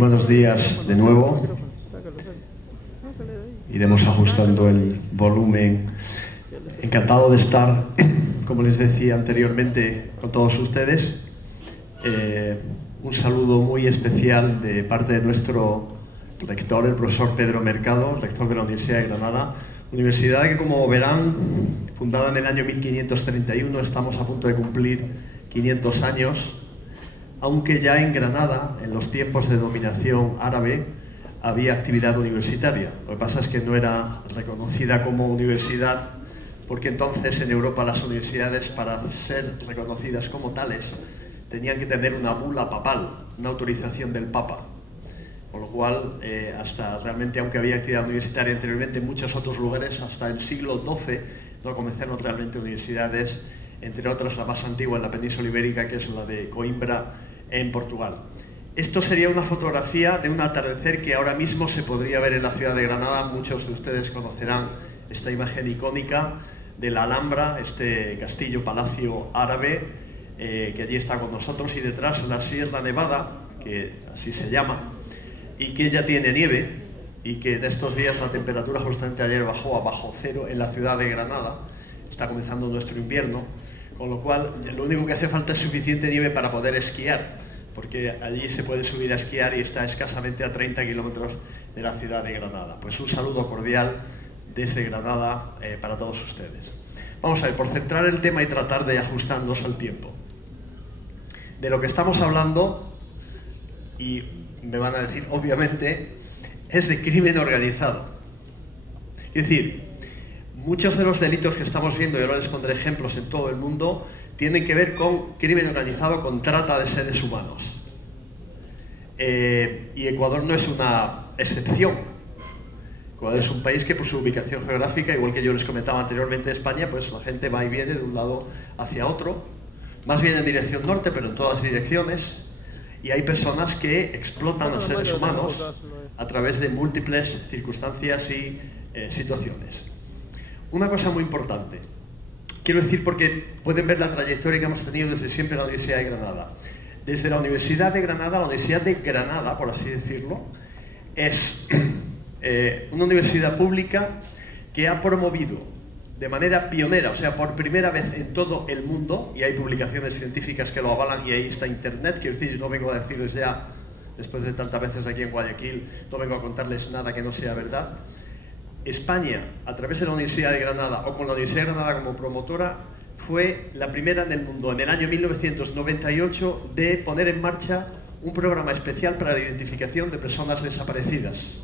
buenos días de nuevo. Iremos ajustando el volumen. Encantado de estar, como les decía anteriormente, con todos ustedes. Un saludo muy especial de parte de nuestro rector, el profesor Pedro Mercado, rector de la Universidad de Granada. Universidad que, como verán, fundada en el año 1531, estamos a punto de cumplir 500 años, aunque ya en Granada, en los tiempos de dominación árabe, había actividad universitaria. Lo que pasa es que no era reconocida como universidad, porque entonces en Europa las universidades, para ser reconocidas como tales, tenían que tener una bula papal, una autorización del Papa. Con lo cual, hasta realmente, aunque había actividad universitaria anteriormente en muchos otros lugares, hasta el siglo XII no comenzaron realmente universidades, entre otras la más antigua en la península ibérica, que es la de Coimbra, en Portugal. Esto sería una fotografía de un atardecer que ahora mismo se podría ver en la ciudad de Granada. Muchos de ustedes conocerán esta imagen icónica de la Alhambra, este castillo-palacio árabe, que allí está con nosotros, y detrás la Sierra Nevada, que así se llama, y que ya tiene nieve, y que de estos días la temperatura justamente ayer bajó a bajo cero en la ciudad de Granada. Está comenzando nuestro invierno, con lo cual lo único que hace falta es suficiente nieve para poder esquiar, porque allí se puede subir a esquiar y está escasamente a 30 kilómetros de la ciudad de Granada. Pues un saludo cordial desde Granada para todos ustedes. Vamos a ver, por centrar el tema y tratar de ajustarnos al tiempo. De lo que estamos hablando, y me van a decir, obviamente, es de crimen organizado. Es decir, muchos de los delitos que estamos viendo, y ahora les pondré ejemplos en todo el mundo, tienen que ver con crimen organizado, con trata de seres humanos. Y Ecuador no es una excepción. Ecuador es un país que, por su ubicación geográfica, igual que yo les comentaba anteriormente, España, pues la gente va y viene de un lado hacia otro, más bien en dirección norte, pero en todas direcciones. Y hay personas que explotan a seres humanos a través de múltiples circunstancias y situaciones. Una cosa muy importante, quiero decir, porque pueden ver la trayectoria que hemos tenido desde siempre en la Universidad de Granada. Desde la Universidad de Granada, la Universidad de Granada, por así decirlo, es una universidad pública que ha promovido de manera pionera, o sea, por primera vez en todo el mundo, y hay publicaciones científicas que lo avalan, y ahí está Internet, quiero decir, no vengo a decirles ya, después de tantas veces aquí en Guayaquil, no vengo a contarles nada que no sea verdad. España, a través de la Universidad de Granada, o con la Universidad de Granada como promotora, fue la primera en el mundo, en el año 1998, de poner en marcha un programa especial para la identificación de personas desaparecidas.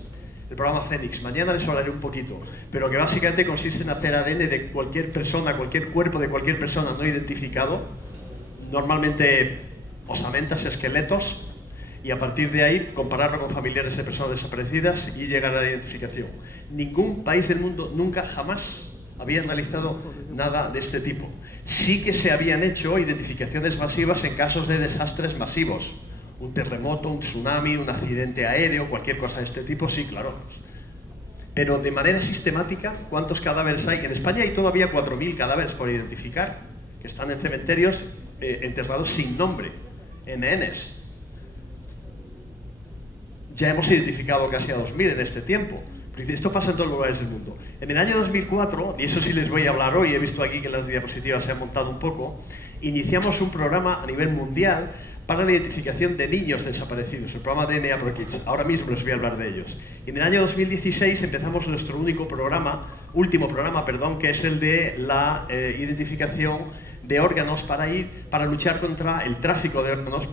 El programa Fénix. Mañana les hablaré un poquito, pero que básicamente consiste en hacer ADN de cualquier persona, cualquier cuerpo de cualquier persona no identificado, normalmente osamentas, esqueletos, y a partir de ahí compararlo con familiares de personas desaparecidas y llegar a la identificación. Ningún país del mundo nunca, jamás había analizado nada de este tipo. Sí que se habían hecho identificaciones masivas en casos de desastres masivos. Un terremoto, un tsunami, un accidente aéreo, cualquier cosa de este tipo, sí, claro. Pero de manera sistemática, ¿cuántos cadáveres hay? En España hay todavía 4.000 cadáveres por identificar, que están en cementerios enterrados sin nombre, NNs. Ya hemos identificado casi a 2.000 en este tiempo. Esto pasa en todos los lugares del mundo. En el año 2004, y eso sí les voy a hablar hoy, he visto aquí que las diapositivas se han montado un poco, iniciamos un programa a nivel mundial para la identificación de niños desaparecidos, el programa DNA Pro Kids. Ahora mismo les voy a hablar de ellos. Y en el año 2016 empezamos nuestro último programa, que es el de la identificación de órganos para luchar contra el tráfico de órganos,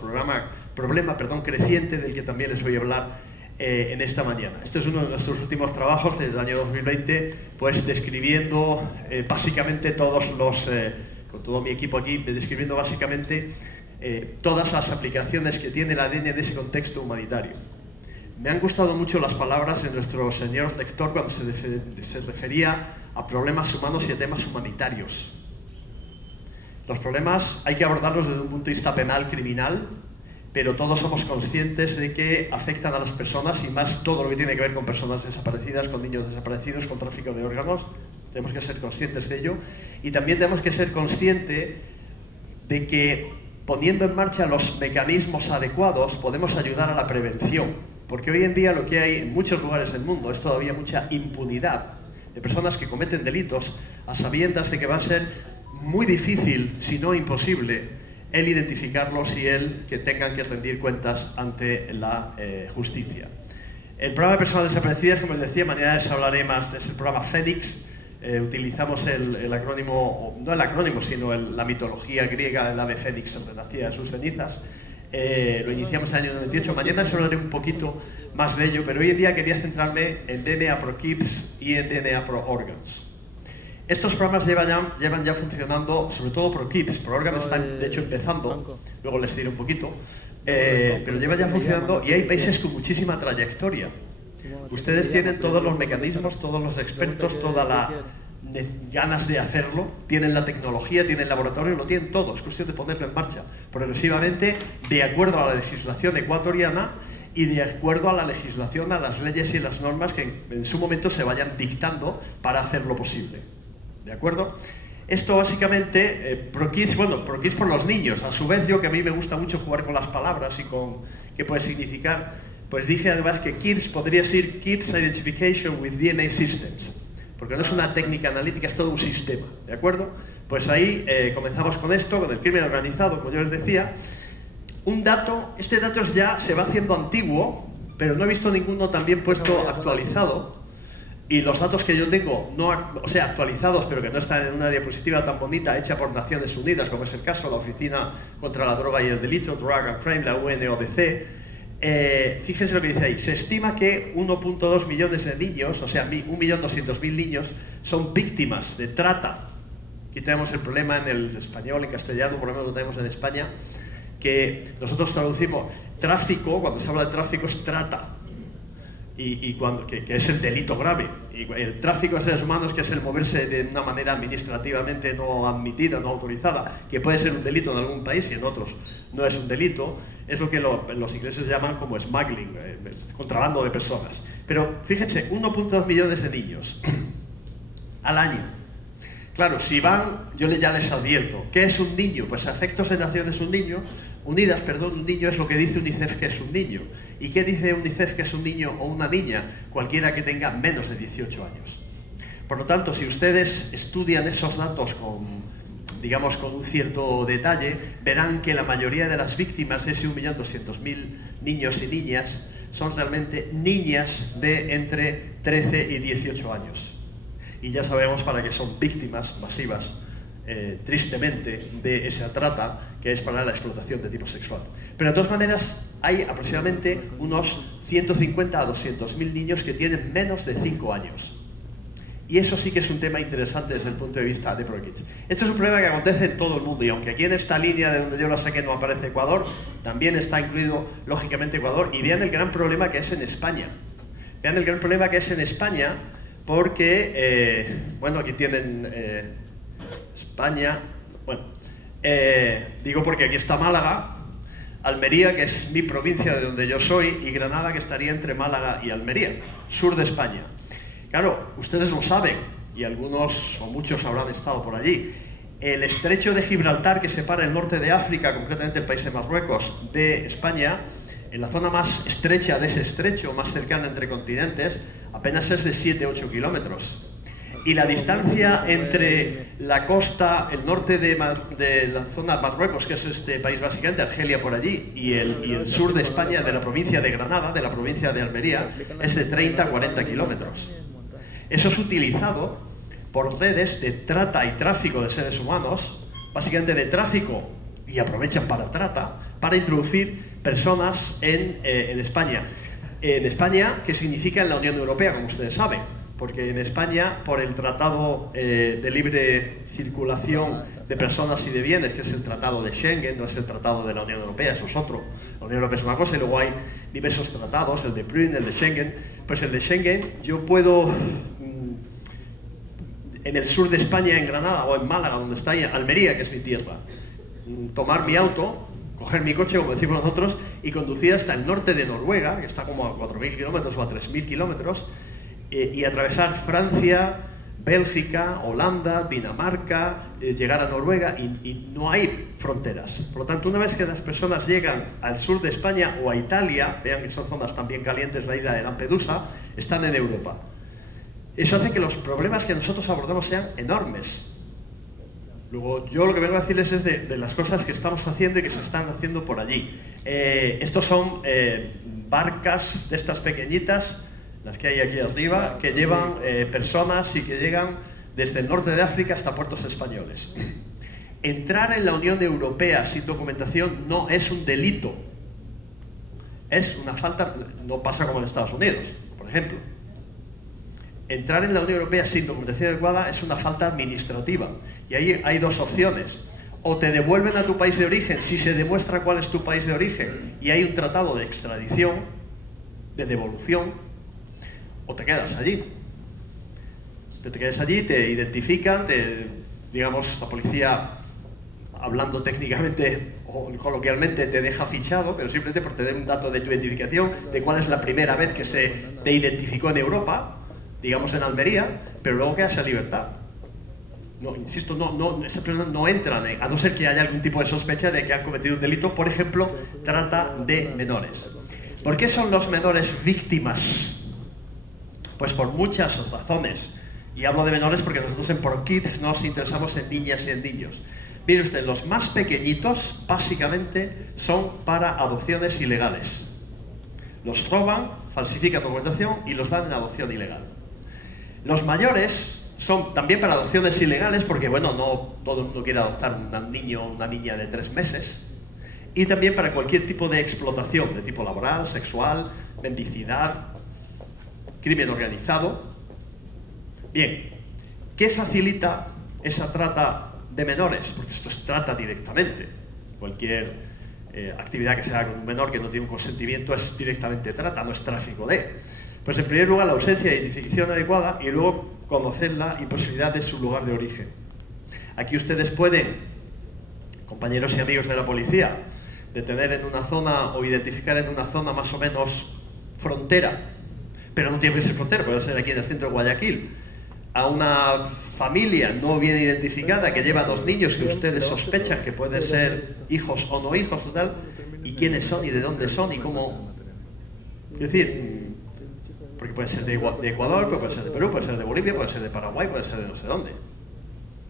problema creciente del que también les voy a hablar en esta mañana. Este es uno de nuestros últimos trabajos del año 2020, pues describiendo básicamente todos los, con todo mi equipo aquí, describiendo básicamente todas las aplicaciones que tiene el ADN en ese contexto humanitario. Me han gustado mucho las palabras de nuestro señor lector cuando se refería a problemas humanos y a temas humanitarios. Los problemas hay que abordarlos desde un punto de vista penal, criminal, pero todos somos conscientes de que afectan a las personas, y más todo lo que tiene que ver con personas desaparecidas, con niños desaparecidos, con tráfico de órganos. Tenemos que ser conscientes de ello, y también tenemos que ser conscientes de que poniendo en marcha los mecanismos adecuados podemos ayudar a la prevención. Porque hoy en día lo que hay en muchos lugares del mundo es todavía mucha impunidad de personas que cometen delitos a sabiendas de que va a ser muy difícil, si no imposible, el identificarlos y el que tengan que rendir cuentas ante la justicia. El programa de personas desaparecidas, como les decía, mañana les hablaré más, es el programa Fénix. Utilizamos el acrónimo, no el acrónimo, sino la mitología griega, el ave fénix, renacía de sus cenizas. Lo iniciamos en el año 98. Mañana les hablaré un poquito más de ello, pero hoy en día quería centrarme en DNA Pro Kids y en DNA Pro Organs. Estos programas llevan ya funcionando, sobre todo Pro Kids. Pro Organs están, de hecho, empezando, luego les diré un poquito, pero llevan ya funcionando y hay países con muchísima trayectoria. Ustedes tienen todos los mecanismos, todos los expertos, todas las ganas de hacerlo, tienen la tecnología, tienen el laboratorio, lo tienen todo, es cuestión de ponerlo en marcha progresivamente de acuerdo a la legislación ecuatoriana y de acuerdo a la legislación, a las leyes y las normas que en su momento se vayan dictando para hacerlo posible. ¿De acuerdo? Esto básicamente, Pro Kids por los niños. A su vez, yo que a mí me gusta mucho jugar con las palabras y con qué puede significar, pues dije además que Kids podría ser Kids Identification with DNA Systems, porque no es una técnica analítica, es todo un sistema, ¿de acuerdo? Pues ahí comenzamos con esto, con el crimen organizado, como yo les decía. Un dato, este dato ya se va haciendo antiguo, pero no he visto ninguno también puesto actualizado. Y los datos que yo tengo, actualizados, pero que no están en una diapositiva tan bonita hecha por Naciones Unidas, como es el caso de la Oficina contra la Droga y el Delito, Drug and Crime, la UNODC. Fíjense lo que dice ahí. Se estima que 1.2 millones de niños, o sea, 1.200.000 niños, son víctimas de trata. Aquí tenemos el problema en el español, en castellano, por lo menos lo tenemos en España, que nosotros traducimos tráfico, cuando se habla de tráfico es trata. Que es el delito grave, y el tráfico de seres humanos, que es el moverse de una manera administrativamente no admitida, no autorizada, que puede ser un delito en algún país y en otros no es un delito, es lo que los ingleses llaman como smuggling, contrabando de personas. Pero fíjense, 1.2 millones de niños al año. Claro, si van, ya les advierto, ¿qué es un niño? Pues a efectos de Naciones Unidas, un niño es lo que dice UNICEF que es un niño. ¿Y qué dice UNICEF que es un niño o una niña? Cualquiera que tenga menos de 18 años. Por lo tanto, si ustedes estudian esos datos con un cierto detalle, verán que la mayoría de las víctimas de ese 1.200.000 niños y niñas son realmente niñas de entre 13 y 18 años. Y ya sabemos para qué son víctimas masivas, tristemente, de esa trata, que es para la explotación de tipo sexual. Pero de todas maneras, hay aproximadamente unos 150 a 200.000 niños que tienen menos de 5 años. Y eso sí que es un tema interesante desde el punto de vista de Pro Kids. Esto es un problema que acontece en todo el mundo, y aunque aquí en esta línea de donde yo la saqué no aparece Ecuador, también está incluido, lógicamente, Ecuador. Y vean el gran problema que es en España. Vean el gran problema que es en España, porque, aquí tienen España, digo porque aquí está Málaga, Almería, que es mi provincia de donde yo soy, y Granada, que estaría entre Málaga y Almería, sur de España. Claro, ustedes lo saben, y algunos o muchos habrán estado por allí. El estrecho de Gibraltar, que separa el norte de África, concretamente el país de Marruecos, de España, en la zona más estrecha de ese estrecho, más cercana entre continentes, apenas es de 7-8 kilómetros. Y la distancia entre la costa, el norte de la zona de Marruecos, que es este país básicamente, Argelia por allí, y el sur de España, de la provincia de Granada, de la provincia de Almería, es de 30-40 kilómetros. Eso es utilizado por redes de trata y tráfico de seres humanos, básicamente de tráfico, y aprovechan para trata, para introducir personas en España. En España, que significa en la Unión Europea, como ustedes saben, porque en España, por el Tratado de Libre Circulación de Personas y de Bienes, que es el Tratado de Schengen, no es el Tratado de la Unión Europea, eso es otro. La Unión Europea es una cosa y luego hay diversos tratados, el de Prüm, el de Schengen. Pues el de Schengen, yo puedo, en el sur de España, en Granada o en Málaga, donde está Almería, que es mi tierra, tomar mi auto, coger mi coche, como decimos nosotros, y conducir hasta el norte de Noruega, que está como a 4.000 kilómetros o a 3.000 kilómetros, y atravesar Francia, Bélgica, Holanda, Dinamarca, llegar a Noruega y no hay fronteras. Por lo tanto, una vez que las personas llegan al sur de España o a Italia, vean que son zonas también calientes, la isla de Lampedusa, están en Europa. Eso hace que los problemas que nosotros abordamos sean enormes. Luego, yo lo que vengo a decirles es de las cosas que estamos haciendo y que se están haciendo por allí. Estos son barcas de estas pequeñitas, las que hay aquí arriba, que llevan personas y que llegan desde el norte de África hasta puertos españoles. Entrar en la Unión Europea sin documentación no es un delito. Es una falta, no pasa como en Estados Unidos, por ejemplo. Entrar en la Unión Europea sin documentación adecuada es una falta administrativa. Y ahí hay dos opciones. O te devuelven a tu país de origen si se demuestra cuál es tu país de origen y hay un tratado de extradición, de devolución, o te quedas allí. Te quedas allí, te identifican, digamos, la policía, hablando técnicamente o coloquialmente, te deja fichado, pero simplemente por tener un dato de tu identificación, de cuál es la primera vez que se te identificó en Europa, digamos en Almería, pero luego quedas en libertad. No, insisto, esas personas no entran, a no ser que haya algún tipo de sospecha de que han cometido un delito, por ejemplo, trata de menores. ¿Por qué son los menores víctimas? Pues por muchas razones. Y hablo de menores porque nosotros en ProKids nos interesamos en niñas y en niños. Mire usted, los más pequeñitos, básicamente, son para adopciones ilegales. Los roban, falsifican documentación y los dan en adopción ilegal. Los mayores son también para adopciones ilegales porque, bueno, no todo el mundo quiere adoptar un niño o una niña de 3 meses. Y también para cualquier tipo de explotación, de tipo laboral, sexual, mendicidad, crimen organizado. Bien, ¿qué facilita esa trata de menores? Porque esto es trata directamente. Cualquier actividad que se haga con un menor que no tiene un consentimiento es directamente trata, no es tráfico de. Pues en primer lugar la ausencia de identificación adecuada y luego conocer la imposibilidad de su lugar de origen. Aquí ustedes pueden, compañeros y amigos de la policía, detener en una zona o identificar en una zona más o menos frontera, pero no tiene que ser frontera, puede ser aquí en el centro de Guayaquil, a una familia no bien identificada que lleva 2 niños que ustedes sospechan que pueden ser hijos o no hijos o tal, y quiénes son y de dónde son y cómo. Es decir, porque pueden ser de Ecuador, pero pueden ser de Perú, pueden ser de Bolivia, pueden ser de Paraguay, pueden ser de no sé dónde.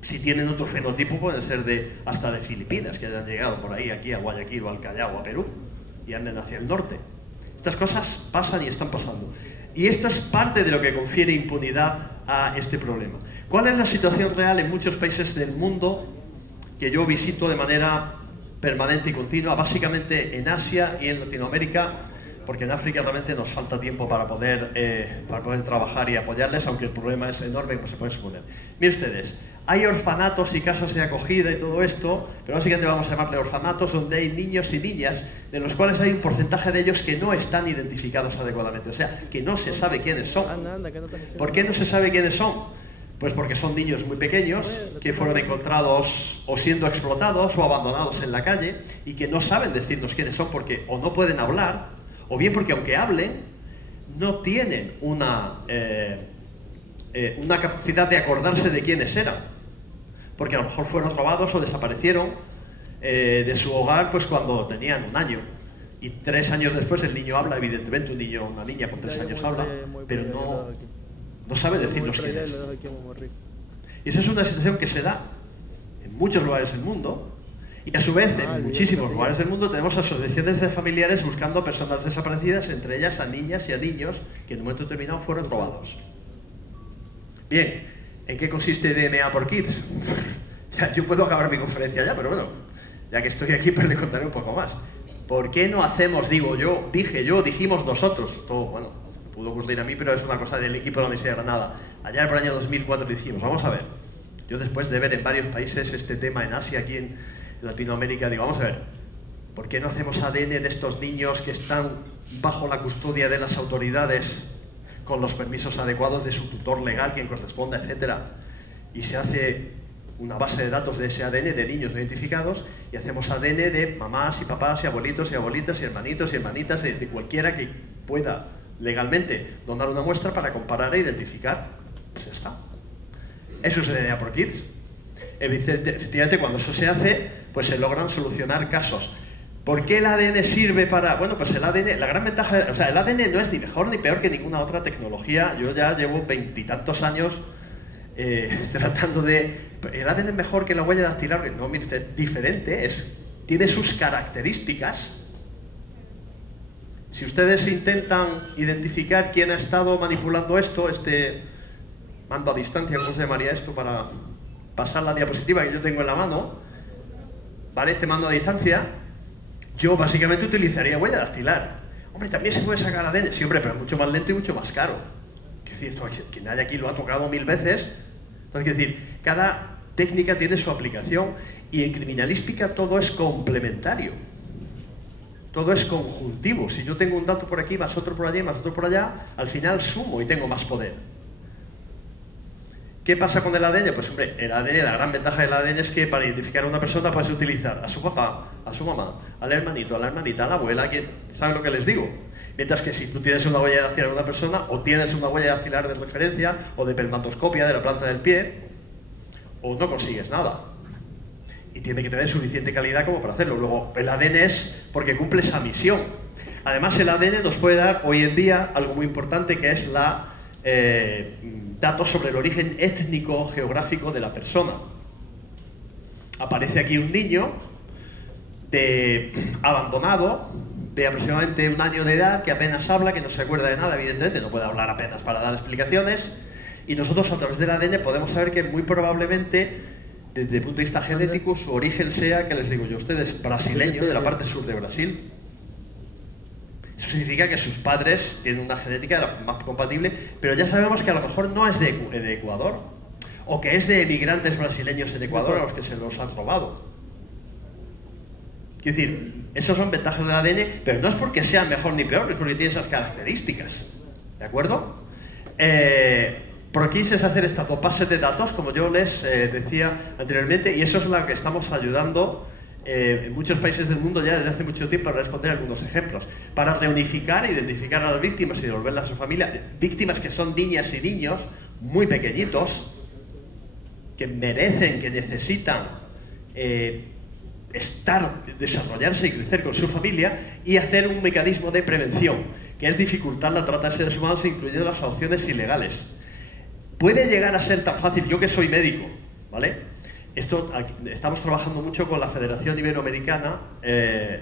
Si tienen otro fenotipo pueden ser hasta de Filipinas, que hayan llegado por ahí, aquí a Guayaquil o al Callao, a Perú, y anden hacia el norte. Estas cosas pasan y están pasando. Y esto es parte de lo que confiere impunidad a este problema. ¿Cuál es la situación real en muchos países del mundo que yo visito de manera permanente y continua? Básicamente en Asia y en Latinoamérica, porque en África realmente nos falta tiempo para poder trabajar y apoyarles, aunque el problema es enorme, como se puede suponer. Miren ustedes, hay orfanatos y casas de acogida y todo esto, pero básicamente vamos a llamarle orfanatos, donde hay niños y niñas, de los cuales hay un porcentaje de ellos que no están identificados adecuadamente, o sea, que no se sabe quiénes son. ¿Por qué no se sabe quiénes son? Pues porque son niños muy pequeños que fueron encontrados o siendo explotados o abandonados en la calle y que no saben decirnos quiénes son porque o no pueden hablar, o bien porque aunque hablen, no tienen una capacidad de acordarse de quiénes eran. Porque a lo mejor fueron robados o desaparecieron de su hogar pues cuando tenían 1 año. Y 3 años después el niño habla, evidentemente, una niña con 3 años habla, pero no sabe decirnos quién es. Y esa es una situación que se da en muchos lugares del mundo. Y a su vez, en muchísimos lugares del mundo tenemos asociaciones de familiares buscando personas desaparecidas, entre ellas a niñas y a niños que en un momento determinado fueron robados. Bien, ¿en qué consiste DNA por Kids? Ya, yo puedo acabar mi conferencia ya, pero bueno, ya que estoy aquí pues le contaré un poco más. ¿Por qué no hacemos, dijimos nosotros? Todo, bueno, pudo ocurrir a mí, pero es una cosa del equipo de la Universidad de Granada. Allá por el año 2004 dijimos, vamos a ver, yo después de ver en varios países este tema en Asia, aquí en Latinoamérica, digo, vamos a ver, ¿por qué no hacemos ADN de estos niños que están bajo la custodia de las autoridades con los permisos adecuados de su tutor legal, quien corresponda, etcétera? Y se hace una base de datos de ese ADN de niños no identificados y hacemos ADN de mamás y papás y abuelitos y abuelitas y hermanitos y hermanitas de cualquiera que pueda legalmente donar una muestra para comparar e identificar. Pues ya está. eso es DNA for Kids. Efectivamente, cuando eso se hace, pues se logran solucionar casos. ¿Por qué el ADN sirve para...? Bueno, pues el ADN, la gran ventaja... O sea, el ADN no es ni mejor ni peor que ninguna otra tecnología. Yo ya llevo 20 y tantos años tratando de... El ADN es mejor que la huella dactilar. No, mire usted, es diferente, tiene sus características. Si ustedes intentan identificar quién ha estado manipulando esto, este mando a distancia, ¿cómo se llamaría esto? Para pasar la diapositiva que yo tengo en la mano, ¿vale? Este mando a distancia... Yo básicamente utilizaría huella dactilar. Hombre, también se puede sacar ADN, sí, hombre, pero es mucho más lento y mucho más caro. Es decir, esto, quien haya aquí lo ha tocado 1000 veces. Entonces, es decir, cada técnica tiene su aplicación y en criminalística todo es complementario. Todo es conjuntivo. Si yo tengo un dato por aquí, más otro por allí, más otro por allá, al final sumo y tengo más poder. ¿Qué pasa con el ADN? Pues hombre, el ADN, la gran ventaja del ADN es que para identificar a una persona puedes utilizar a su papá, a su mamá, al hermanito, a la hermanita, a la abuela, ¿saben lo que les digo? Mientras que si tú tienes una huella dactilar de una persona, o tienes una huella dactilar de referencia, o de pelmantoscopia de la planta del pie, o no consigues nada. Y tiene que tener suficiente calidad como para hacerlo. Luego, el ADN es porque cumple esa misión. Además, el ADN nos puede dar hoy en día algo muy importante, que es datos sobre el origen étnico geográfico de la persona. Aparece aquí un niño abandonado de aproximadamente 1 año de edad que apenas habla, que no se acuerda de nada, evidentemente, no puede hablar apenas para dar explicaciones, y nosotros a través del ADN podemos saber que muy probablemente, desde el punto de vista genético, su origen sea, que les digo yo a ustedes, brasileño, de la parte sur de Brasil. Eso significa que sus padres tienen una genética más compatible, pero ya sabemos que a lo mejor no es de Ecuador, o que es de emigrantes brasileños en Ecuador a los que se los han robado. Quiero decir, esas son ventajas del ADN, pero no es porque sea mejor ni peor, es porque tiene esas características. ¿De acuerdo? Por aquí es hacer estas 2 bases de datos, como yo les decía anteriormente, y eso es lo que estamos ayudando en muchos países del mundo ya desde hace mucho tiempo, para responder algunos ejemplos, para reunificar e identificar a las víctimas y devolverlas a su familia, víctimas que son niñas y niños muy pequeñitos, que merecen, que necesitan desarrollarse y crecer con su familia, y hacer un mecanismo de prevención, que es dificultar la trata de seres humanos, incluyendo las adopciones ilegales. Puede llegar a ser tan fácil, yo que soy médico, ¿vale? Estamos trabajando mucho con la Federación Iberoamericana,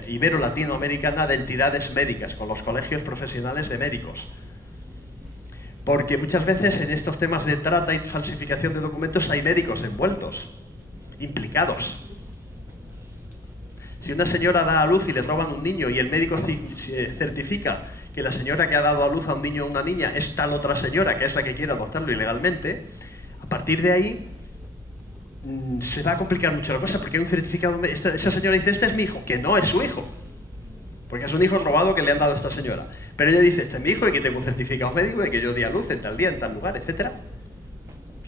Ibero-Latinoamericana de Entidades Médicas, con los colegios profesionales de médicos. Porque muchas veces en estos temas de trata y falsificación de documentos hay médicos envueltos, implicados. Si una señora da a luz y le roban un niño y el médico certifica que la señora que ha dado a luz a un niño o una niña es tal otra señora, que es la que quiere adoptarlo ilegalmente, a partir de ahí se va a complicar mucho la cosa, porque hay un certificado. Esa señora dice, este es mi hijo, que no es su hijo, porque es un hijo robado que le han dado a esta señora. Pero ella dice, este es mi hijo y que tengo un certificado médico de que yo di a luz en tal día, en tal lugar, etc.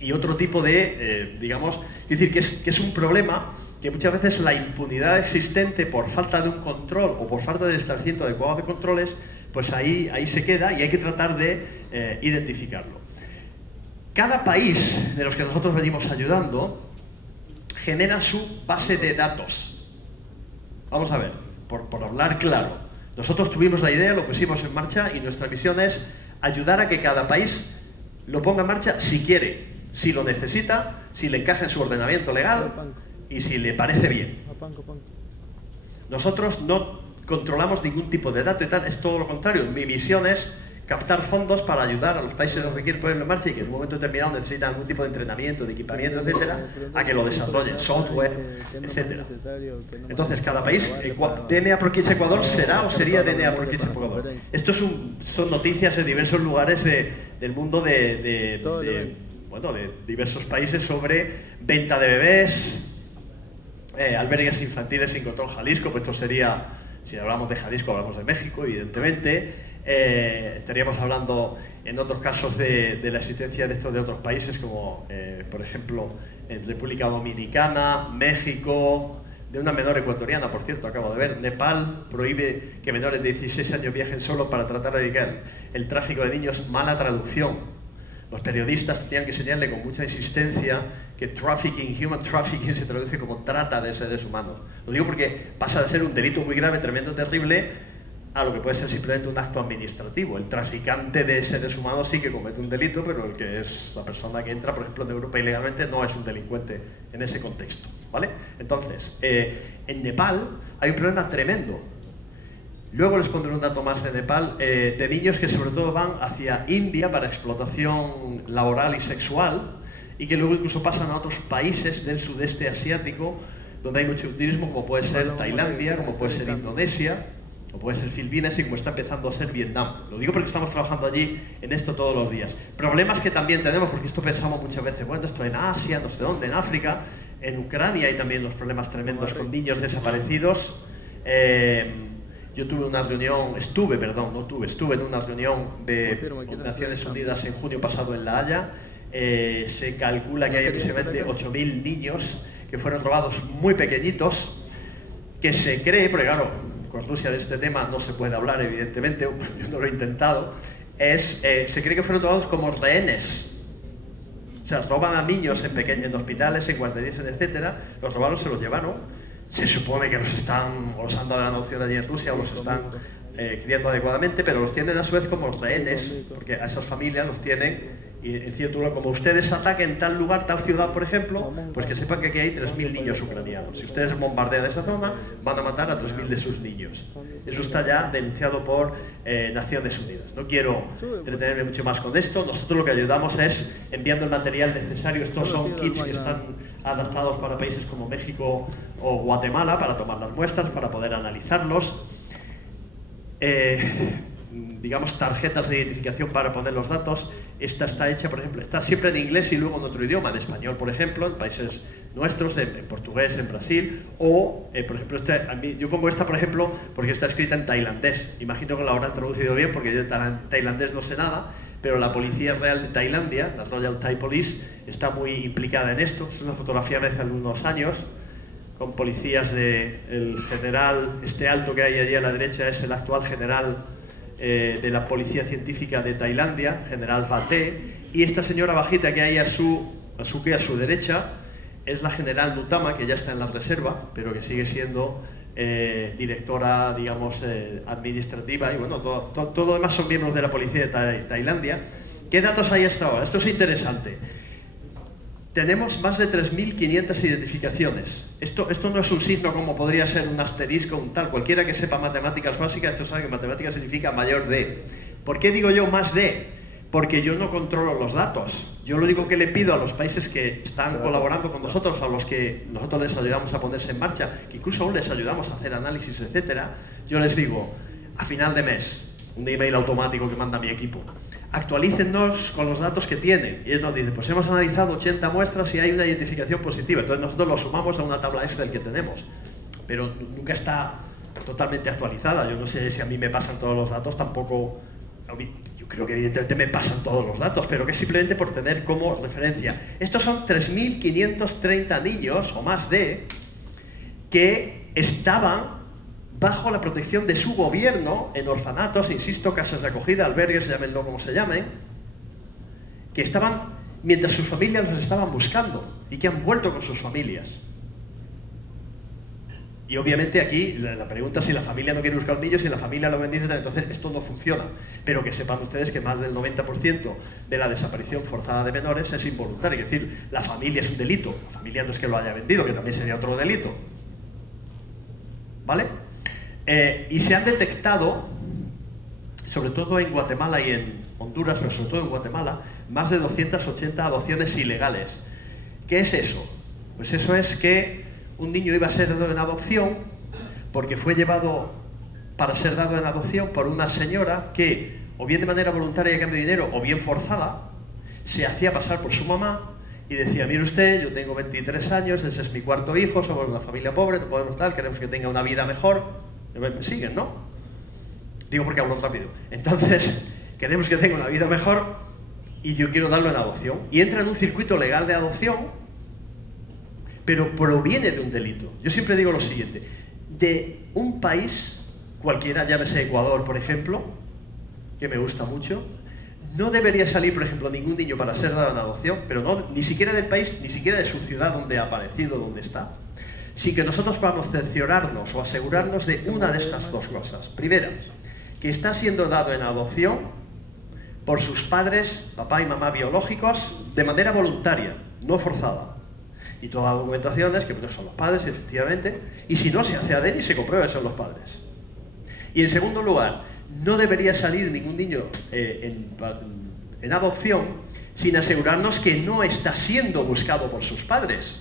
Y otro tipo de, digamos, es decir, que es un problema que muchas veces la impunidad existente por falta de un control o por falta del establecimiento adecuado de controles, pues ahí se queda, y hay que tratar de identificarlo. Cada país de los que nosotros venimos ayudando genera su base de datos. Vamos a ver, por hablar claro. Nosotros tuvimos la idea, lo pusimos en marcha, y nuestra misión es ayudar a que cada país lo ponga en marcha si quiere, si lo necesita, si le encaja en su ordenamiento legal y si le parece bien. Nosotros no controlamos ningún tipo de dato y tal, es todo lo contrario. Mi misión es captar fondos para ayudar a los países que quieren ponerlo en marcha y que en un momento determinado necesitan algún tipo de entrenamiento, de equipamiento, etcétera, a que lo desarrollen, software, etcétera. Entonces, cada país, DNA for Kids Ecuador será o sería DNA for Kids Ecuador. Esto son noticias en diversos lugares del mundo de diversos países sobre venta de bebés, albergues infantiles sin control Jalisco, pues esto sería, si hablamos de Jalisco, hablamos de México, evidentemente. Estaríamos hablando en otros casos de la existencia de otros países, como por ejemplo en República Dominicana, México, de una menor ecuatoriana, por cierto, acabo de ver. Nepal prohíbe que menores de 16 años viajen solo para tratar de evitar el tráfico de niños. Mala traducción. los periodistas tenían que enseñarle con mucha insistencia que trafficking, human trafficking, se traduce como trata de seres humanos. Lo digo porque pasa de ser un delito muy grave, tremendo, terrible, a lo que puede ser simplemente un acto administrativo. El traficante de seres humanos sí que comete un delito, pero el que es la persona que entra, por ejemplo, en Europa ilegalmente, no es un delincuente en ese contexto, ¿vale? Entonces, en Nepal hay un problema tremendo. Luego les pondré un dato más de Nepal, de niños que sobre todo van hacia India para explotación laboral y sexual, y que luego incluso pasan a otros países del sudeste asiático, donde hay mucho turismo, como puede ser Tailandia, como puede ser Indonesia, o puede ser Filipinas, y como está empezando a ser Vietnam. Lo digo porque estamos trabajando allí en esto todos los días. Problemas que también tenemos, porque esto pensamos muchas veces, bueno, esto en Asia, no sé dónde, en África, en Ucrania hay también los problemas tremendos con niños desaparecidos. Yo tuve una reunión, estuve en una reunión de Naciones Unidas en junio pasado en La Haya. Se calcula que hay aproximadamente 8.000 niños que fueron robados muy pequeñitos, que se cree, porque claro, con Rusia de este tema no se puede hablar, evidentemente, yo no lo he intentado, se cree que fueron tomados como rehenes. O sea, roban a niños en hospitales, en guarderías, etcétera, los robaron, se los llevaron. Se supone que los han dado la adopción allí en Rusia o los están criando adecuadamente, pero los tienen a su vez como rehenes, porque a esas familias los tienen. Y en cierto lugar, como ustedes ataquen tal lugar, tal ciudad, por ejemplo, pues que sepan que aquí hay 3.000 niños ucranianos. Si ustedes bombardean esa zona, van a matar a 3.000 de sus niños. Eso está ya denunciado por Naciones Unidas. No quiero entretenerme mucho más con esto. Nosotros lo que ayudamos es enviando el material necesario. Estos son kits que están adaptados para países como México o Guatemala, para tomar las muestras, para poder analizarlos. Digamos, tarjetas de identificación para poner los datos. Esta está hecha, por ejemplo, está siempre en inglés y luego en otro idioma, en español, por ejemplo, en países nuestros, en portugués, en Brasil, o, por ejemplo, yo pongo esta, por ejemplo, porque está escrita en tailandés. Imagino que la habrán traducido bien, porque yo en tailandés no sé nada, pero la Policía Real de Tailandia, la Royal Thai Police, está muy implicada en esto. Es una fotografía de hace algunos años, con policías el general, este alto que hay allí a la derecha es el actual general de la Policía Científica de Tailandia, general Vate, y esta señora bajita que hay a su derecha es la general Nutama, que ya está en la reserva, pero que sigue siendo directora, digamos, administrativa, y bueno, todo lo demás son miembros de la Policía de Tailandia. ¿Qué datos hay hasta ahora? Esto es interesante. Tenemos más de 3.500 identificaciones. Esto no es un signo como podría ser un asterisco, un tal. Cualquiera que sepa matemáticas básicas, esto sabe que matemáticas significa mayor de. ¿Por qué digo yo más de? Porque yo no controlo los datos. Yo lo único que le pido a los países que están colaborando con nosotros, a los que nosotros les ayudamos a ponerse en marcha, que incluso aún les ayudamos a hacer análisis, etcétera, yo les digo, a final de mes, un email automático que manda mi equipo, actualícennos con los datos que tienen. Y ellos nos dicen, pues hemos analizado 80 muestras y hay una identificación positiva. Entonces nosotros lo sumamos a una tabla Excel que tenemos. Pero nunca está totalmente actualizada. Yo no sé si a mí me pasan todos los datos, tampoco... Yo creo que evidentemente me pasan todos los datos, pero que es simplemente por tener como referencia. Estos son 3.530 niños, o más que estaban bajo la protección de su gobierno, en orfanatos, insisto, casas de acogida, albergues, llámenlo como se llamen, que estaban, mientras sus familias los estaban buscando, y que han vuelto con sus familias. Y obviamente aquí la pregunta es si la familia no quiere buscar niños, si la familia lo bendice, entonces esto no funciona. Pero que sepan ustedes que más del 90% de la desaparición forzada de menores es involuntaria, es decir, la familia es un delito, la familia no es que lo haya vendido, que también sería otro delito. ¿Vale? Y se han detectado, sobre todo en Guatemala y en Honduras, pero sobre todo en Guatemala, más de 280 adopciones ilegales. ¿Qué es eso? Pues eso es que un niño iba a ser dado en adopción porque fue llevado para ser dado en adopción por una señora que, o bien de manera voluntaria y a cambio de dinero, o bien forzada, se hacía pasar por su mamá y decía, mire usted, yo tengo 23 años, ese es mi cuarto hijo, somos una familia pobre, no podemos tal, queremos que tenga una vida mejor. Me siguen, ¿no? Digo porque hablo rápido. Entonces, queremos que tenga una vida mejor y yo quiero darlo en adopción. Y entra en un circuito legal de adopción, pero proviene de un delito. Yo siempre digo lo siguiente, de un país, cualquiera, llámese Ecuador, por ejemplo, que me gusta mucho, no debería salir, por ejemplo, ningún niño para ser dado en adopción, pero no, ni siquiera del país, ni siquiera de su ciudad donde ha aparecido, donde está, sin que nosotros podamos cerciorarnos o asegurarnos de una de estas dos cosas. Primera, que está siendo dado en adopción por sus padres, papá y mamá biológicos, de manera voluntaria, no forzada. Y toda la documentación es que son los padres, efectivamente, y si no, se hace ADN y se comprueba que son los padres. Y en segundo lugar, no debería salir ningún niño en adopción sin asegurarnos que no está siendo buscado por sus padres,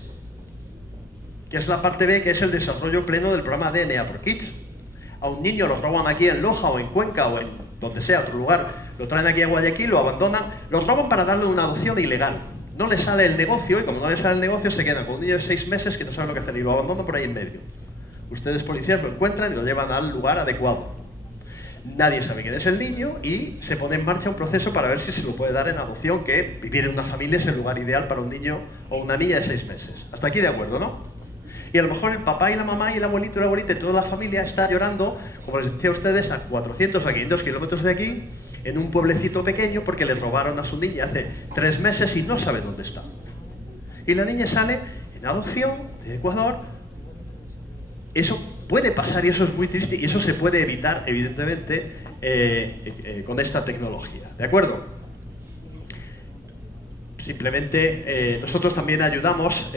que es la parte B, que es el desarrollo pleno del programa DNA por Kids. A un niño lo roban aquí en Loja o en Cuenca o en donde sea, otro lugar, lo traen aquí a Guayaquil, lo abandonan, lo roban para darle una adopción ilegal. No le sale el negocio y como no le sale el negocio se quedan con un niño de 6 meses que no sabe lo que hacer y lo abandonan por ahí en medio. Ustedes policías lo encuentran y lo llevan al lugar adecuado. Nadie sabe quién es el niño y se pone en marcha un proceso para ver si se lo puede dar en adopción, que vivir en una familia es el lugar ideal para un niño o una niña de 6 meses. Hasta aquí de acuerdo, ¿no? Y a lo mejor el papá y la mamá y el abuelito y la abuelita y toda la familia está llorando, como les decía a ustedes, a 400 a 500 kilómetros de aquí, en un pueblecito pequeño porque les robaron a su niña hace 3 meses y no saben dónde está. Y la niña sale en adopción de Ecuador. Eso puede pasar y eso es muy triste y eso se puede evitar, evidentemente, con esta tecnología. ¿De acuerdo? Simplemente nosotros también ayudamos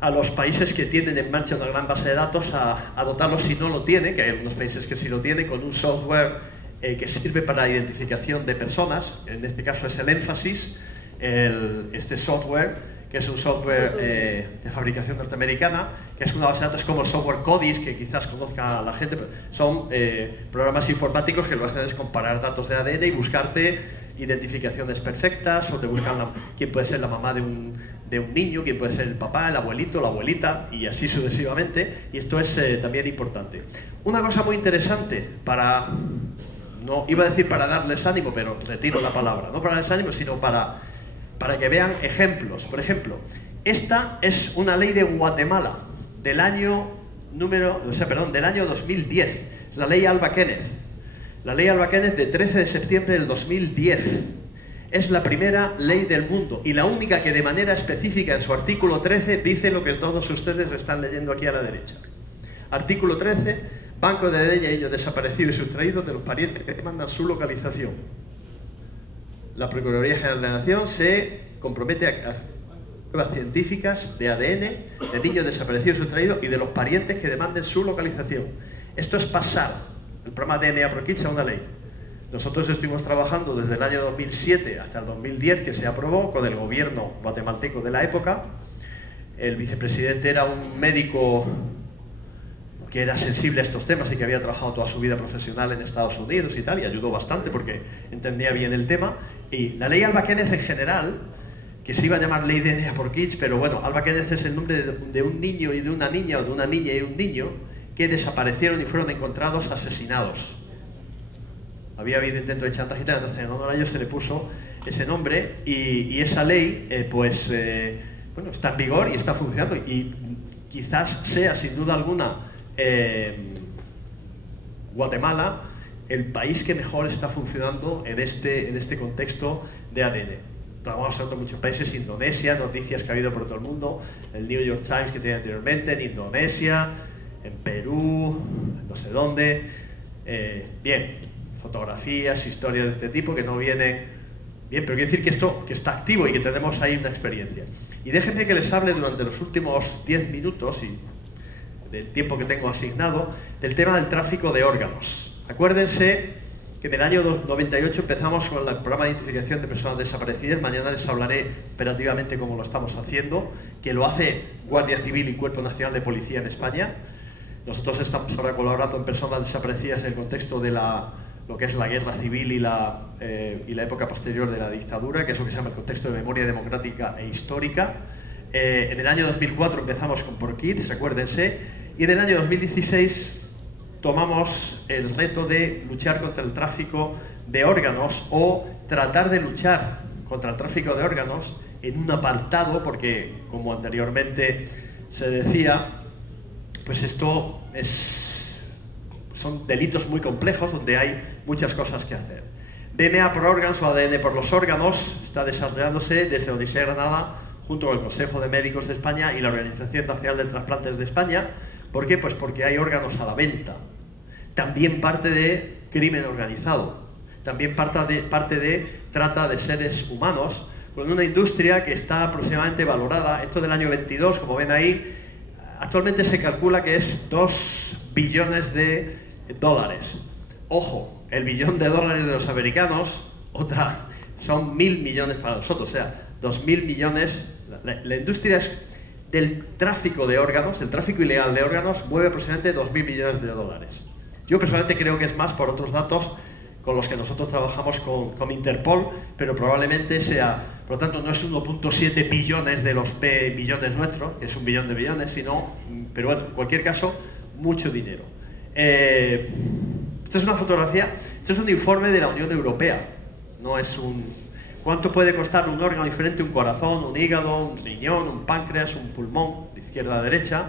a los países que tienen en marcha una gran base de datos a dotarlos, si no lo tienen, que hay algunos países que sí lo tienen, con un software que sirve para la identificación de personas. En este caso es el énfasis, este software, que es un software de fabricación norteamericana, que es una base de datos como el software CODIS, que quizás conozca a la gente, pero son programas informáticos que lo que hacen es comparar datos de ADN y buscarte identificaciones perfectas, o te buscan quién puede ser la mamá de un niño, quién puede ser el papá, el abuelito, la abuelita, y así sucesivamente, y esto es también importante. Una cosa muy interesante para, no iba a decir para darles ánimo, pero retiro la palabra, no para darles ánimo, sino para que vean ejemplos. Por ejemplo, esta es una ley de Guatemala del año 2010, es la ley Alba Kenneth. La ley Alba Kenneth de 13 de septiembre del 2010. Es la primera ley del mundo y la única que de manera específica en su artículo 13 dice lo que todos ustedes están leyendo aquí a la derecha. Artículo 13, banco de ADN de niños desaparecidos y sustraídos de los parientes que demandan su localización. La Procuraduría General de la Nación se compromete a pruebas científicas de ADN de niños desaparecidos y sustraídos y de los parientes que demanden su localización. Esto es pasar el programa DNA por Kids a una ley. Nosotros estuvimos trabajando desde el año 2007 hasta el 2010, que se aprobó con el gobierno guatemalteco de la época. El vicepresidente era un médico que era sensible a estos temas y que había trabajado toda su vida profesional en Estados Unidos y tal, y ayudó bastante porque entendía bien el tema. Y la ley Alba Kenneth en general, que se iba a llamar ley DNA por Kids, pero bueno, Alba Kenneth es el nombre de un niño y de una niña, o de una niña y un niño, que desaparecieron y fueron encontrados asesinados. Había habido intento de chantaje y tal, entonces en honor a ellos se le puso ese nombre y esa ley bueno, está en vigor y está funcionando y quizás sea sin duda alguna Guatemala el país que mejor está funcionando en este contexto de ADN. Estamos hablando de muchos países, Indonesia, noticias que ha habido por todo el mundo, el New York Times que tenía anteriormente, en Indonesia, en Perú, no sé dónde. Bien, fotografías, historias de este tipo que no vienen bien, pero quiere decir que esto que está activo y que tenemos ahí una experiencia. Y déjenme que les hable durante los últimos 10 minutos y del tiempo que tengo asignado del tema del tráfico de órganos. Acuérdense que en el año 98 empezamos con el programa de identificación de personas desaparecidas. Mañana les hablaré operativamente cómo lo estamos haciendo, que lo hace Guardia Civil y Cuerpo Nacional de Policía en España. Nosotros estamos ahora colaborando en personas desaparecidas en el contexto de lo que es la guerra civil y la época posterior de la dictadura, que es lo que se llama el contexto de memoria democrática e histórica. En el año 2004 empezamos con Por Kids, acuérdense, y en el año 2016 tomamos el reto de luchar contra el tráfico de órganos o tratar de luchar contra el tráfico de órganos en un apartado, porque como anteriormente se decía, pues esto son delitos muy complejos donde hay muchas cosas que hacer. BMA por órganos o ADN por los órganos está desarrollándose desde la Universidad de Granada junto con el Consejo de Médicos de España y la Organización Nacional de Trasplantes de España. ¿Por qué? Pues porque hay órganos a la venta. También parte de crimen organizado. También parte de trata de seres humanos, con una industria que está aproximadamente valorada, esto del año 22, como ven ahí, actualmente se calcula que es 2 billones de dólares. Ojo, el billón de dólares de los americanos, son 1.000 millones para nosotros, o sea, 2.000 millones. La industria del tráfico de órganos, el tráfico ilegal de órganos, mueve aproximadamente 2.000 millones de dólares. Yo personalmente creo que es más por otros datos con los que nosotros trabajamos con Interpol, pero probablemente sea, por lo tanto, no es 1.7 billones de los billones nuestros, que es 1 billón de billones, sino, pero bueno, en cualquier caso, mucho dinero. Esta es una fotografía, esto es un informe de la Unión Europea, no es un... ¿Cuánto puede costar un órgano diferente? Un corazón, un hígado, un riñón, un páncreas, un pulmón, de izquierda a derecha,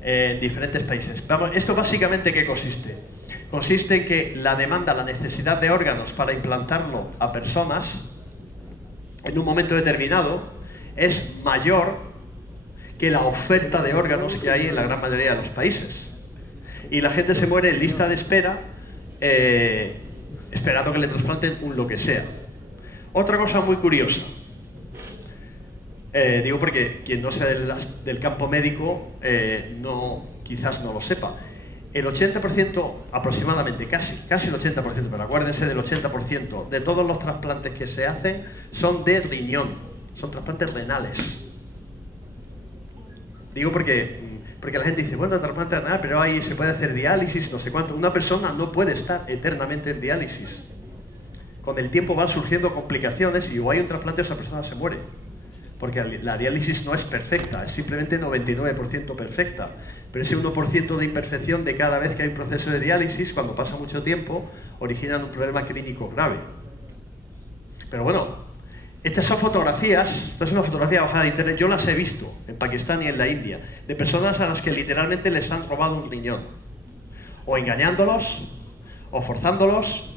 en diferentes países. Vamos, ¿esto básicamente qué consiste? Consiste en que la demanda, la necesidad de órganos para implantarlo a personas en un momento determinado es mayor que la oferta de órganos que hay en la gran mayoría de los países. Y la gente se muere en lista de espera esperando que le trasplanten un lo que sea. Otra cosa muy curiosa, digo porque quien no sea del campo médico quizás no lo sepa. El 80% aproximadamente, casi el 80%, pero acuérdense del 80% de todos los trasplantes que se hacen son de riñón, son trasplantes renales. Digo porque la gente dice, bueno, trasplante renal, pero ahí se puede hacer diálisis, no sé cuánto. Una persona no puede estar eternamente en diálisis. Con el tiempo van surgiendo complicaciones y o hay un trasplante o esa persona se muere. Porque la diálisis no es perfecta, es simplemente 99% perfecta. Pero ese 1% de imperfección de cada vez que hay un proceso de diálisis, cuando pasa mucho tiempo, originan un problema clínico grave. Pero bueno, estas son fotografías, esta es una fotografía bajada de internet, yo las he visto en Pakistán y en la India, de personas a las que literalmente les han robado un riñón. O engañándolos, o forzándolos,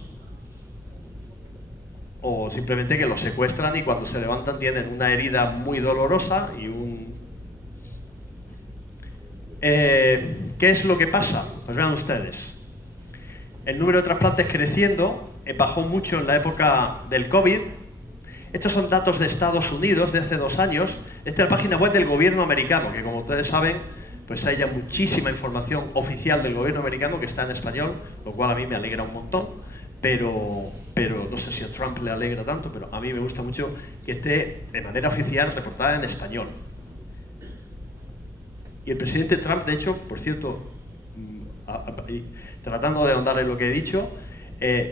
o simplemente que los secuestran y cuando se levantan tienen una herida muy dolorosa y un... ¿Qué es lo que pasa? Pues vean ustedes. El número de trasplantes creciendo, bajó mucho en la época del COVID. Estos son datos de Estados Unidos de hace 2 años. Esta es la página web del gobierno americano, que como ustedes saben, pues hay ya muchísima información oficial del gobierno americano que está en español, lo cual a mí me alegra un montón. Pero no sé si a Trump le alegra tanto, pero a mí me gusta mucho que esté de manera oficial reportada en español. Y el presidente Trump, de hecho, por cierto, tratando de ahondar en lo que he dicho,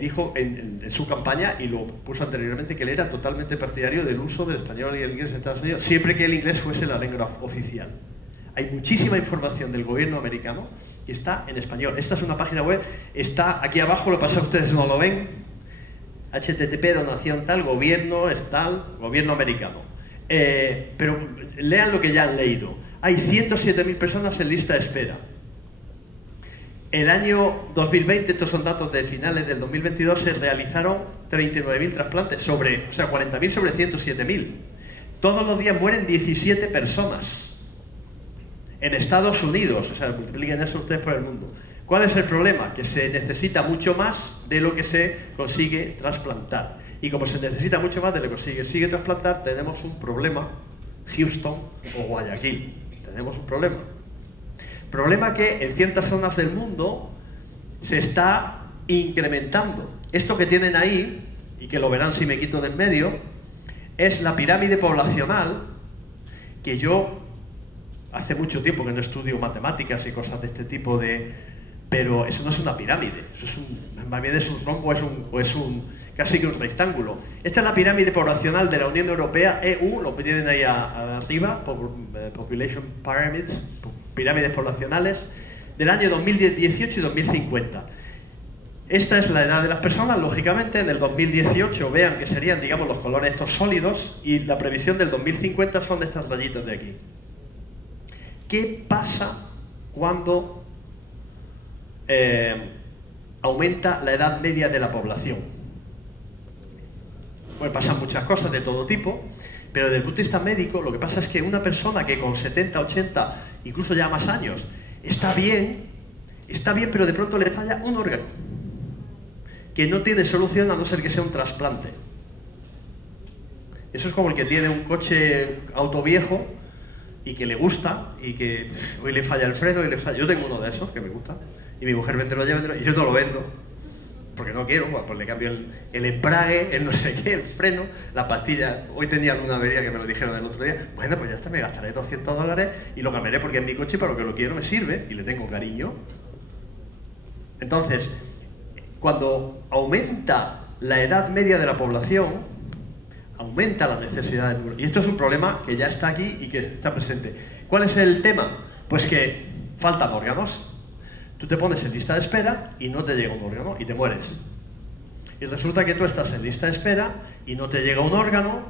dijo en su campaña, y lo puso anteriormente, que él era totalmente partidario del uso del español y el inglés en Estados Unidos, siempre que el inglés fuese la lengua oficial. Hay muchísima información del gobierno americano que está en español. Esta es una página web, está aquí abajo, lo que pasa, ustedes no lo ven, http donación tal, gobierno es tal, gobierno americano. Pero lean lo que ya han leído. Hay 107.000 personas en lista de espera. El año 2020, estos son datos de finales del 2022, se realizaron 39.000 trasplantes, o sea, 40.000 sobre 107.000. Todos los días mueren 17 personas. En Estados Unidos, o sea, multipliquen eso ustedes por el mundo. ¿Cuál es el problema? Que se necesita mucho más de lo que se consigue trasplantar. Y como se necesita mucho más de lo que se consigue trasplantar, tenemos un problema, Houston o Guayaquil. Tenemos un problema. Problema que en ciertas zonas del mundo se está incrementando. Esto que tienen ahí, y que lo verán si me quito de en medio, es la pirámide poblacional que yo... Hace mucho tiempo que no estudio matemáticas y cosas de este tipo pero eso no es una pirámide, eso es más bien es un rombo o es casi que un rectángulo. Esta es la pirámide poblacional de la Unión Europea, EU, lo que tienen ahí arriba, Population Pyramids, pirámides poblacionales, del año 2018 y 2050. Esta es la edad de las personas, lógicamente, en el 2018 vean que serían, digamos, los colores estos sólidos, y la previsión del 2050 son estas rayitas de aquí. ¿Qué pasa cuando aumenta la edad media de la población? Bueno, pasan muchas cosas de todo tipo, pero desde el punto de vista médico, lo que pasa es que una persona que con 70, 80, incluso ya más años, está bien, pero de pronto le falla un órgano, que no tiene solución a no ser que sea un trasplante. Eso es como el que tiene un coche auto viejo y que le gusta y que hoy le falla el freno y le falla. Yo tengo uno de esos que me gusta y mi mujer vende lo lleva y yo no lo vendo porque no quiero, pues le cambio el embrague, el no sé qué, el freno, la pastilla. Hoy tenía una avería que me lo dijeron el otro día. Bueno, pues ya está, me gastaré $200 y lo cambiaré porque es mi coche y para lo que lo quiero me sirve y le tengo cariño. Entonces, cuando aumenta la edad media de la población, aumenta la necesidad de neurona. Y esto es un problema que ya está aquí y que está presente. ¿Cuál es el tema? Pues que faltan órganos. Tú te pones en lista de espera y no te llega un órgano y te mueres. Y resulta que tú estás en lista de espera y no te llega un órgano,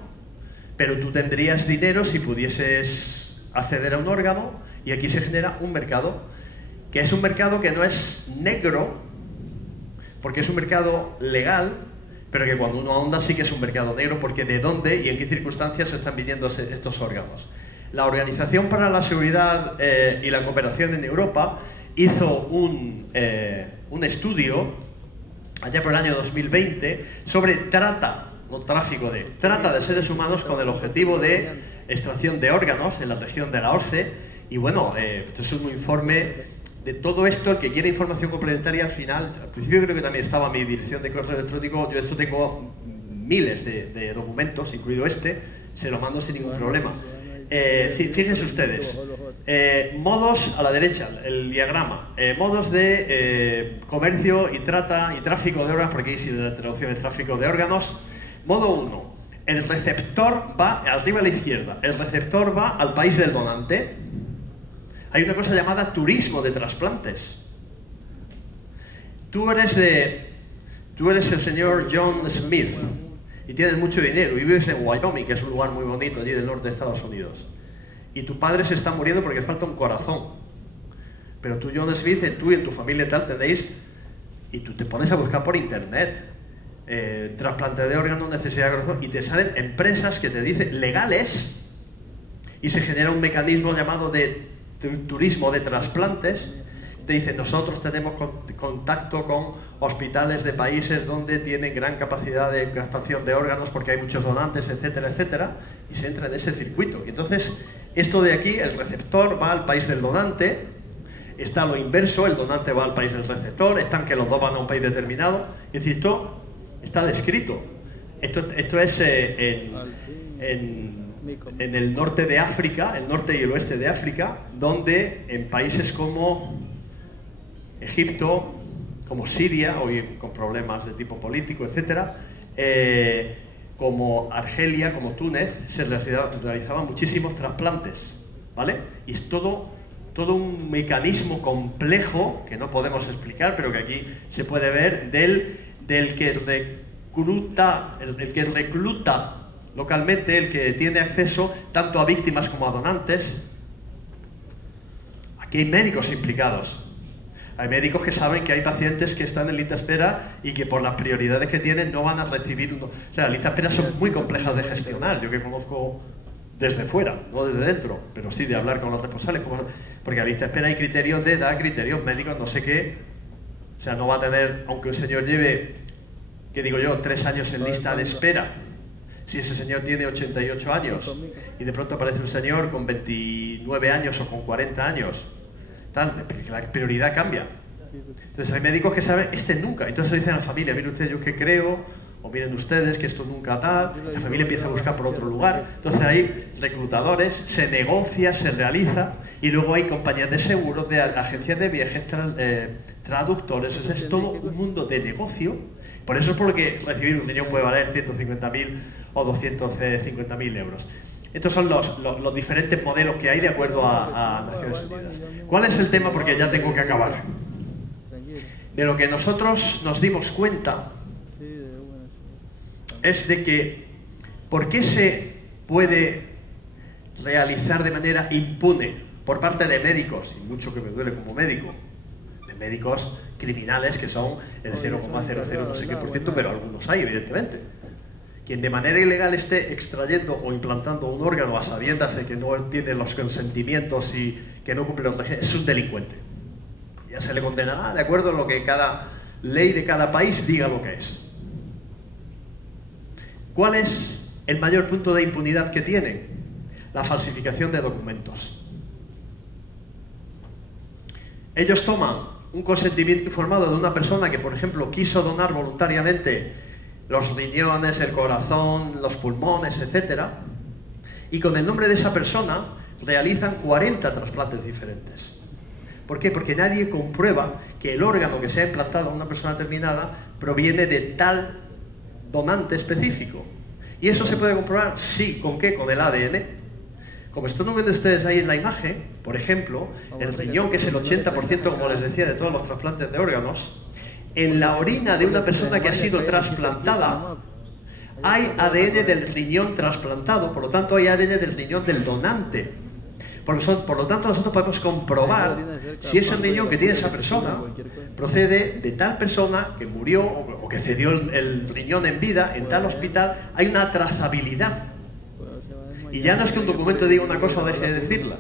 pero tú tendrías dinero si pudieses acceder a un órgano, y aquí se genera un mercado, que es un mercado que no es negro, porque es un mercado legal, pero que cuando uno ahonda sí que es un mercado negro, porque de dónde y en qué circunstancias se están vendiendo estos órganos. La Organización para la Seguridad y la Cooperación en Europa hizo un estudio allá por el año 2020 sobre trata, no tráfico trata de seres humanos con el objetivo de extracción de órganos en la región de la ORCE. Y bueno, esto es un informe de todo esto. El que quiere información complementaria, al principio creo que también estaba mi dirección de correo electrónico. Yo esto tengo miles de documentos, incluido se lo mando sin ningún problema. Sí, fíjense ustedes, modos a la derecha, el diagrama, modos de comercio y trata y tráfico de órganos, porque ahí sí la traducción es tráfico de órganos. Modo 1, el receptor va arriba a la izquierda, el receptor va al país del donante. Hay una cosa llamada turismo de trasplantes. Tú eres el señor John Smith y tienes mucho dinero y vives en Wyoming, que es un lugar muy bonito allí del norte de Estados Unidos, y tu padre se está muriendo porque falta un corazón, pero tú, John Smith, tú y en tu familia y tal tenéis, y tú te pones a buscar por internet trasplante de órganos, necesidad de corazón, y te salen empresas que te dicen legales, y se genera un mecanismo llamado de turismo de trasplantes. Te dicen: nosotros tenemos contacto con hospitales de países donde tienen gran capacidad de captación de órganos porque hay muchos donantes, etcétera, etcétera, y se entra en ese circuito. Y entonces, esto de aquí, el receptor va al país del donante, está lo inverso, el donante va al país del receptor, están que los dos van a un país determinado. Es decir, esto está descrito. Esto es en el norte de África, el norte y el oeste de África, donde en países como Egipto, como Siria, hoy con problemas de tipo político, etcétera, como Argelia, como Túnez, se realizaban muchísimos trasplantes, ¿vale? Y es todo un mecanismo complejo que no podemos explicar, pero que aquí se puede ver del que recluta, el que recluta localmente, el que tiene acceso tanto a víctimas como a donantes. Aquí hay médicos implicados. Hay médicos que saben que hay pacientes que están en lista de espera y que por las prioridades que tienen no van a recibir O sea, las listas de espera son muy complejas de gestionar. Yo que conozco desde fuera, no desde dentro, pero sí de hablar con los responsables, porque a lista de espera hay criterios de edad, criterios médicos, no sé qué. O sea, no va a tener, aunque un señor lleve, ¿qué digo yo?, 3 años en lista de espera. Si ese señor tiene 88 años y de pronto aparece un señor con 29 años o con 40 años, la prioridad cambia. Entonces hay médicos que saben, nunca. Entonces le dicen a la familia: miren ustedes, yo que creo, o miren ustedes que esto nunca tal. La familia empieza a buscar por otro lugar. Entonces hay reclutadores, se negocia, se realiza, y luego hay compañías de seguros, de agencias de viajes, traductores. O sea, es todo un mundo de negocio. Por eso es por lo que recibir un riñón puede valer 150.000 o 250.000 euros. Estos son los diferentes modelos que hay de acuerdo a Naciones Unidas. ¿Cuál es el tema? Porque ya tengo que acabar. De lo que nosotros nos dimos cuenta es de que ¿por qué se puede realizar de manera impune por parte de médicos, y mucho que me duele como médico, de médicos criminales que son el 0,00 no sé qué %, pero algunos hay, evidentemente, Quien de manera ilegal esté extrayendo o implantando un órgano a sabiendas de que no tiene los consentimientos y que no cumple los requisitos, es un delincuente. Ya se le condenará de acuerdo a lo que cada ley de cada país diga lo que es. ¿Cuál es el mayor punto de impunidad que tienen? La falsificación de documentos. Ellos toman un consentimiento informado de una persona que, por ejemplo, quiso donar voluntariamente los riñones, el corazón, los pulmones, etc. Y con el nombre de esa persona realizan 40 trasplantes diferentes. ¿Por qué? Porque nadie comprueba que el órgano que se ha implantado a una persona determinada proviene de tal donante específico. ¿Y eso se puede comprobar? Sí. ¿Con qué? Con el ADN. Como están viendo ustedes ahí en la imagen, por ejemplo, el riñón, que es el 80%, como les decía, de todos los trasplantes de órganos, en la orina de una persona que ha sido trasplantada hay ADN del riñón trasplantado, por lo tanto hay ADN del riñón del donante. Por lo tanto, nosotros podemos comprobar si ese riñón que tiene esa persona procede de tal persona que murió o que cedió el riñón en vida en tal hospital. Hay una trazabilidad. Y ya no es que un documento diga una cosa o deje de decirla.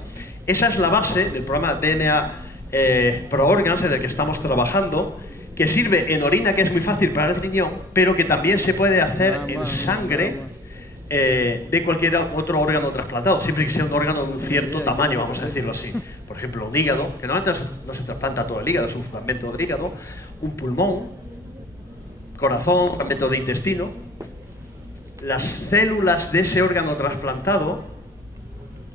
Esa es la base del programa DNA ProOrgans, en el que estamos trabajando, que sirve en orina, que es muy fácil para el riñón, pero que también se puede hacer en sangre de cualquier otro órgano trasplantado, siempre que sea un órgano de un cierto tamaño, vamos a decirlo así. Por ejemplo, un hígado, que normalmente no se trasplanta todo el hígado, es un fragmento del hígado, un pulmón, corazón, fragmento de intestino. Las células de ese órgano trasplantado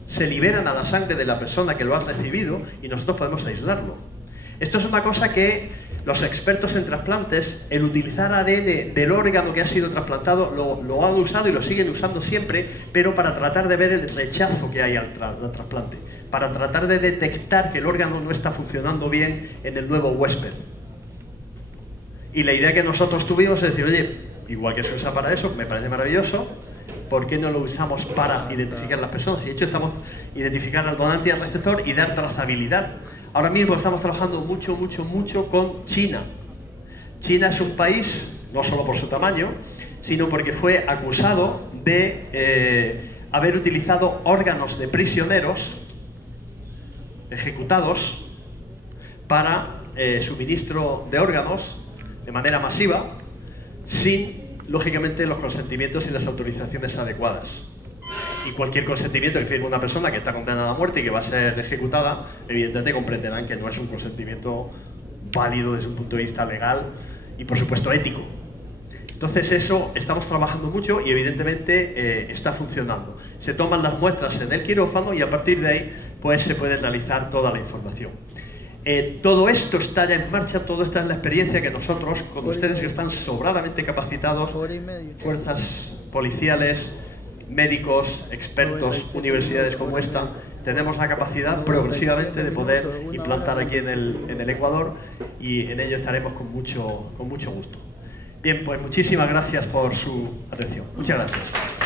se liberan a la sangre de la persona que lo ha recibido y nosotros podemos aislarlo. Esto es una cosa que los expertos en trasplantes, el utilizar ADN del órgano que ha sido trasplantado, lo han usado y lo siguen usando siempre, pero para tratar de ver el rechazo que hay al trasplante, para tratar de detectar que el órgano no está funcionando bien en el nuevo huésped. Y la idea que nosotros tuvimos es decir, oye, igual que se usa para eso, me parece maravilloso, ¿por qué no lo usamos para identificar a las personas? Y de hecho estamos identificando al donante y al receptor y dar trazabilidad. Ahora mismo estamos trabajando mucho con China. China es un país, no solo por su tamaño, sino porque fue acusado de haber utilizado órganos de prisioneros ejecutados para suministro de órganos de manera masiva, sin, lógicamente, los consentimientos y las autorizaciones adecuadas. Y cualquier consentimiento que firme una persona que está condenada a muerte y que va a ser ejecutada, evidentemente comprenderán que no es un consentimiento válido desde un punto de vista legal y, por supuesto, ético. Entonces, eso estamos trabajando mucho y, evidentemente, está funcionando. Se toman las muestras en el quirófano y, a partir de ahí, pues se puede realizar toda la información. Todo esto está ya en marcha, todo esta es la experiencia que nosotros, con ustedes que están sobradamente capacitados, fuerzas policiales, médicos, expertos, universidades como esta, tenemos la capacidad progresivamente de poder implantar aquí en el Ecuador, y en ello estaremos con mucho gusto. Bien, pues muchísimas gracias por su atención. Muchas gracias.